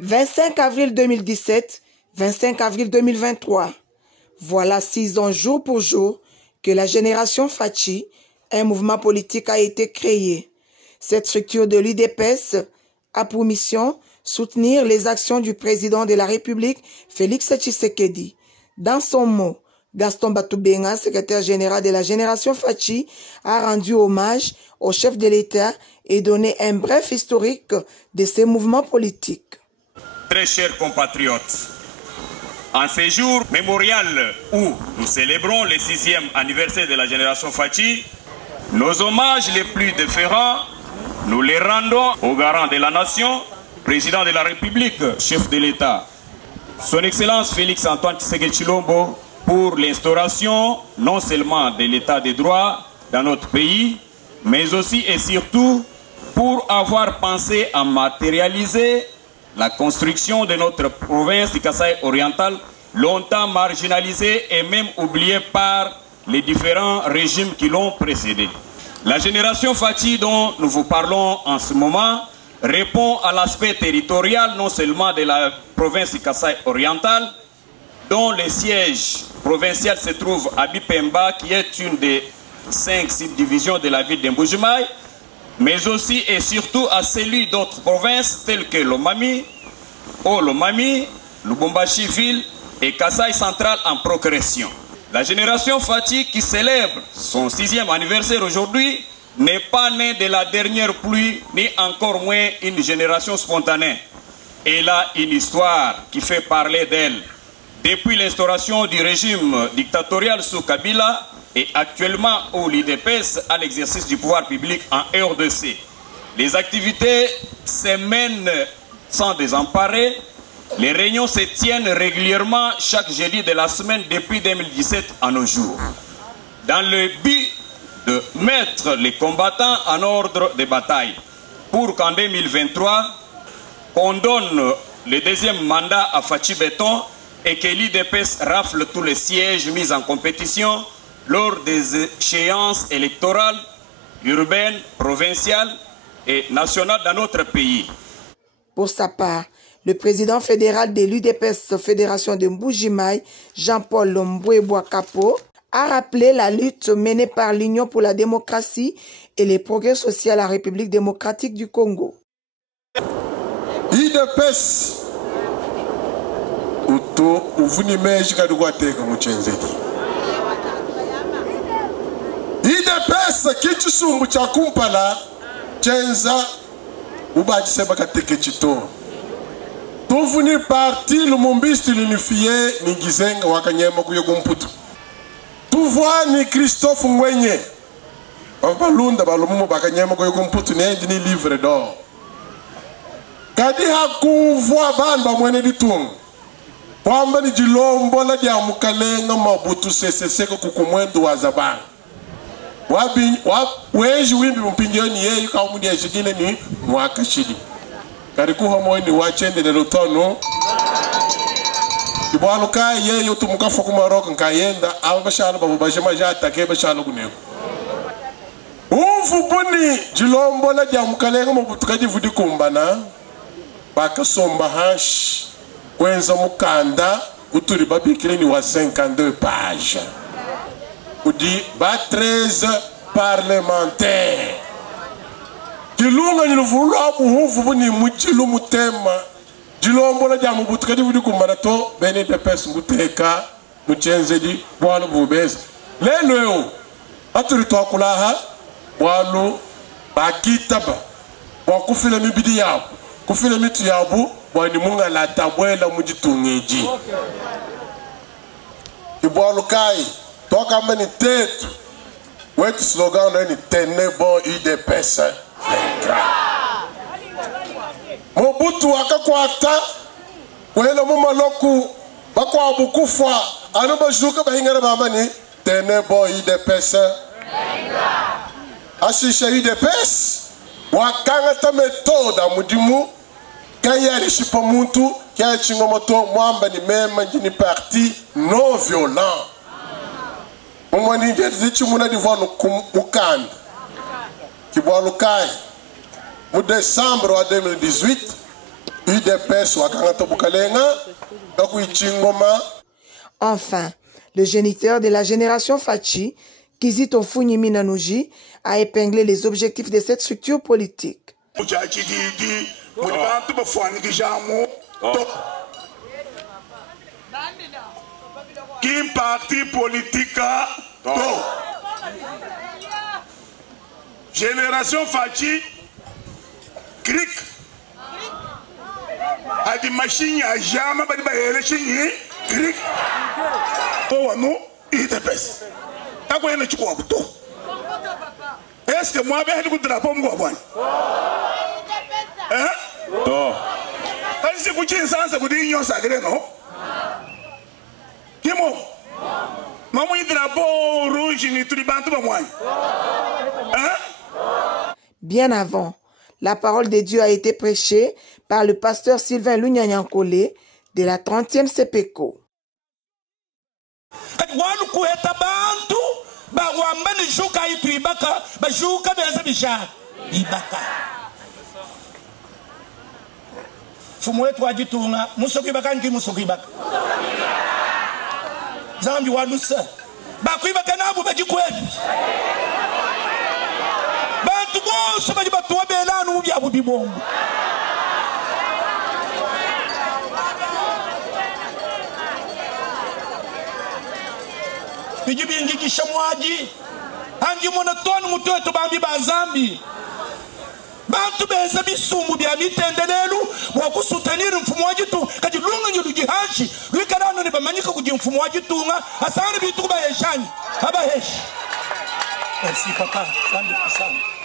25 avril 2017, 25 avril 2023. Voilà 6 ans jour pour jour que la génération Fachi, un mouvement politique, a été créé. Cette structure de l'UDPS a pour mission soutenir les actions du président de la République, Félix Tshisekedi. Dans son mot, Gaston Batoubenga, secrétaire général de la génération Fachi, a rendu hommage au chef de l'État et donné un bref historique de ces mouvements politiques. Très chers compatriotes, en ce jour mémorial où nous célébrons le 6e anniversaire de la génération Fachi, nos hommages les plus déférents, nous les rendons au garant de la nation, président de la République, chef de l'État, son Excellence Félix Antoine Tshisekedi Tshilombo, pour l'instauration non seulement de l'État de droit dans notre pays, mais aussi et surtout pour avoir pensé à matérialiser la construction de notre province du Kasaï oriental, longtemps marginalisée et même oubliée par les différents régimes qui l'ont précédée. La génération Fachi dont nous vous parlons en ce moment répond à l'aspect territorial non seulement de la province du Kasaï oriental, dont le siège provincial se trouve à Bipemba, qui est une des 5 subdivisions de la ville d'Mbujimai, mais aussi et surtout à celui d'autres provinces telles que Lomami, Olomami, Lubumbashi-Ville et Kasaï central en progression. La génération Fachi qui célèbre son 6e anniversaire aujourd'hui n'est pas née de la dernière pluie, ni encore moins une génération spontanée. Elle a une histoire qui fait parler d'elle. Depuis l'instauration du régime dictatorial sous Kabila et actuellement où l'UDPS a l'exercice du pouvoir public en RDC, les activités se mènent sans désemparer. Les réunions se tiennent régulièrement chaque jeudi de la semaine depuis 2017 à nos jours, dans le but de mettre les combattants en ordre de bataille pour qu'en 2023, on donne le 2e mandat à Fachi Béton et que l'UDPS rafle tous les sièges mis en compétition lors des échéances électorales urbaines, provinciales et nationales dans notre pays. Pour sa part, le président fédéral de l'UDPS Fédération de Mbujimai, Jean-Paul Mboué-Boakapo, a rappelé la lutte menée par l'Union pour la démocratie et les progrès sociaux à la République démocratique du Congo. UDPS uto uvunimeji kadugwateka muchenzeki. UDPS kichisumbu cha kumpala chenza ubachiseba kateke chito. Tuvuni parti lumumbisti l'unifié ni gizenga wakanyema kuye kumputu. Tuvwa ni Christophe Ngwenye. Balunda balumumo bakanyema kuye kumputu ni livre d'or. Kadi hakuvwa banba mwene ditungu. Kwamba ni jilombo la dia mukalenga mabutu seseseko kukumwendo wa zabanga. Weji wimbi mpinjoni yeyu kaumuni ya shidine ni mwaka shidi. Karikuha moini wachende de lutono. Kibualu kaya yeyu tumukafa kumaroka nkayenda. Awa bashalo babu bashima jata ke bashalo kuneko. Ufu buni jilombo la dia mukalenga mabutu kaji vudi kumbana. Baka somba hash. Kwenza mukanda uturi babikire ni wa 52 pages. Udi ba 13 parlementaires. Kilunga niluvula buhuvu buni muchilu mutema. Jilombo la jamu butukadi vudi kumbanato bene de pes muteka muchenze di bwalo bubeza. Lelo yo aturi twakulaha bwalo bakitaba. Wakufile mibidi yabo. Kufile mitu yabu wani munga la tabwela mujitungeji. Kibwalo kai toka mani tetu wetu slogan na ni tenebo UDPS. Mobutu wakakwata kwela mumaloku bakwa bukufa anubajuka bahingara bamani tenebo UDPS. Ashisha UDPS wakanga ta metoda mudimu kaya rishipa muntu kaya chingomoto mwamba ni mema njini parti non violent. Mwani njeti chimuna divanu kumukanda. Kibualu kai mu décembre 2018 UDPS wakangata bukalenga bakuichingoma. Enfin, le géniteur de la génération Fachi, Kizito Funyimi Nanoji, a épinglé les objectifs de cette structure politique. Kim parti politique Génération Fachi Cric a di machine a jamais badi ba élection Cric oh non UDPS ta ko yana chiko abuto est-ce que moi ben du drapeau mgo bwana to kasi ku chin sansa ku di nyo sagre no kimo mamu ni drapeau rouge ni tout bantu ba mwana Bien avant, la parole de Dieu a été prêchée par le pasteur Sylvain Lunyanyankole de la 30e CPECO. Bijibingisha mwaji angi mona tonu mutoto bambi bazambi bantu beza bisumbu bya mitendelelu wakusutanira mfumo wajitu kati lunga nyu lujihashi lwikarano ni bamanyika kuji mfumo wajitunga asari bitu kuba yeshani haba heshi merci papa sandi kusanga